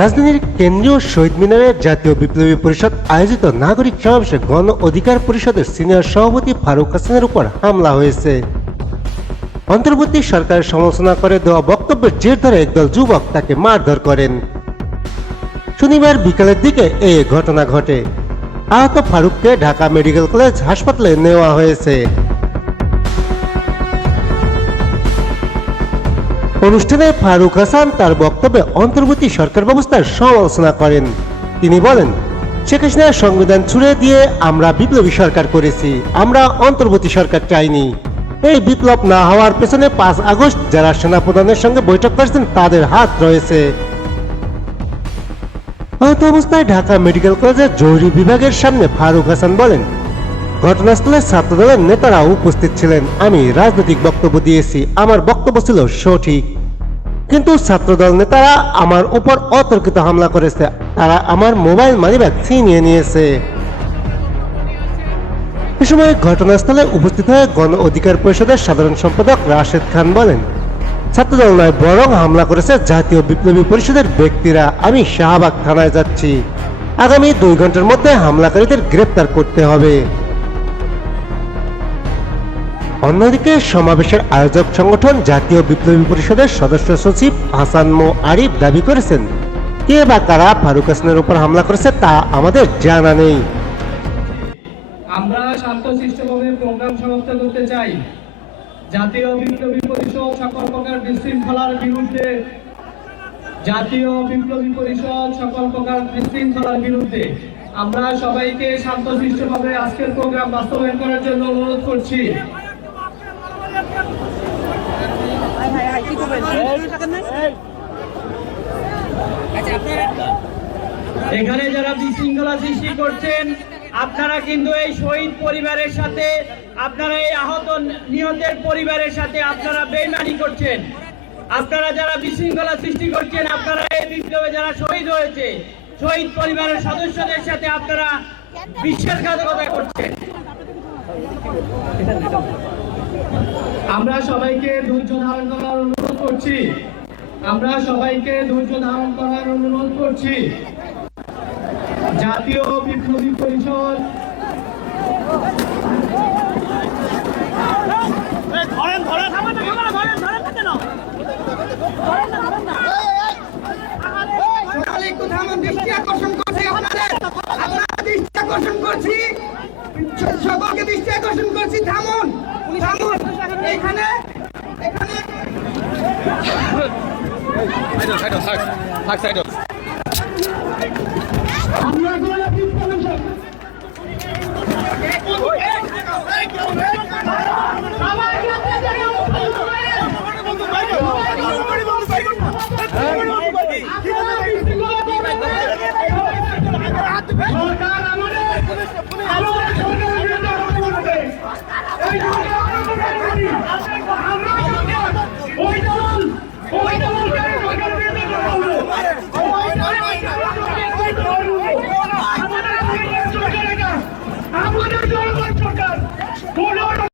রাজধানীর কেন্দ্রীয় শহীদ মিনারে জাতীয় বিপ্লবী পরিষদ আয়োজিত নাগরিক সমাবেশে গণ অধিকার পরিষদের সিনিয়র সভাপতি ফারুক হাসানের উপর হামলা হয়েছে। অন্তর্বর্তী সরকারের সমালোচনা করে দেওয়া বক্তব্যের জের ধরে একদল যুবক তাকে মারধর করেন। শনিবার বিকালের দিকে এই ঘটনা ঘটে। আহত ফারুককে ঢাকা মেডিকেল কলেজ হাসপাতালে নেওয়া হয়েছে। অনুষ্ঠানে ফারুক হাসান তার বক্তব্যে অন্তর্বর্তী সরকার ব্যবস্থার সমালোচনা করেন। তিনি বলেন, শেখ হাসিনার সংবিধান ছুড়ে দিয়ে আমরা বিপ্লবী সরকার করেছি, আমরা অন্তর্বর্তী সরকার চাইনি। এই বিপ্লব না হওয়ার পেছনে 5 আগস্ট যারা সেনাপ্রধানের সঙ্গে বৈঠক করেছেন তাদের হাত রয়েছে। আহত অবস্থায় ঢাকা মেডিকেল কলেজের জরুরি বিভাগের সামনে ফারুক হাসান বলেন, ঘটনাস্থলে ছাত্রদলের নেতারা উপস্থিত ছিলেন। আমি রাজনৈতিক বক্তব্য দিয়েছি, আমার বক্তব্য ছিল সঠিক, কিন্তু ছাত্রদল নেতারা আমার উপর অতর্কিত হামলা করেছে। তারা আমার মোবাইল মানিব্যাগ ছিনিয়ে নিয়েছে। এ সময় ঘটনাস্থলে উপস্থিত হয়ে গণ অধিকার পরিষদের সাধারণ সম্পাদক রাশেদ খান বলেন, ছাত্রদল নয়, বরং হামলা করেছে জাতীয় বিপ্লবী পরিষদের ব্যক্তিরা। আমি শাহবাগ থানায় যাচ্ছি, আগামী 2 ঘন্টার মধ্যে হামলাকারীদের গ্রেপ্তার করতে হবে। অন্যদিকে সমাবেশের আয়োজক সংগঠন জাতীয় বিপ্লবী পরিষদের সদস্য সচিব হাসান মো আরিফ দাবি করেছেন, কে বা কারা ফারুক হাসানের উপর হামলা করেছে তা আমাদের জানা নেই। আমরা শান্তশিষ্টভাবে প্রোগ্রাম সমাপ্ত করতে চাই। জাতীয় বিপ্লবী পরিষদ সকল প্রকার বিশৃঙ্খলার বিরুদ্ধে, জাতীয় বিপ্লবী পরিষদ সকল প্রকার বিশৃঙ্খলার বিরুদ্ধে আমরা সবাইকে শান্তশিষ্টভাবে আজকের প্রোগ্রাম বাস্তবায়ন করার জন্য অনুরোধ করছি। এখানে যারা বিশৃঙ্খলা সৃষ্টি করছেন, আপনারা কিন্তু এই শহীদ পরিবারের সাথে, আপনারা এই আহত নিহতের পরিবারের সাথে আপনারা বেইমানি করছেন। আপনারা যারা বিশৃঙ্খলা সৃষ্টি করছেন, আপনারা এই বিপ্লবে যারা শহীদ হয়েছে শহীদ পরিবারের সদস্যদের সাথে আপনারা বিশ্বাসঘাতকতা করছেন। আমরা সবাইকে ধৈর্য ধারণ করার অনুরোধ করছি। আমরা সবাইকে ধৈর্য ধারণ করার অনুরোধ করছি। জাতীয় বিপ্লবী পরিষদ দৃষ্টি আকর্ষণ করছি, আপনাদের দৃষ্টি আকর্ষণ করছি, সকলকে দৃষ্টি আকর্ষণ করছি। থামুন, থামুন। এখানে সরকার আমাদের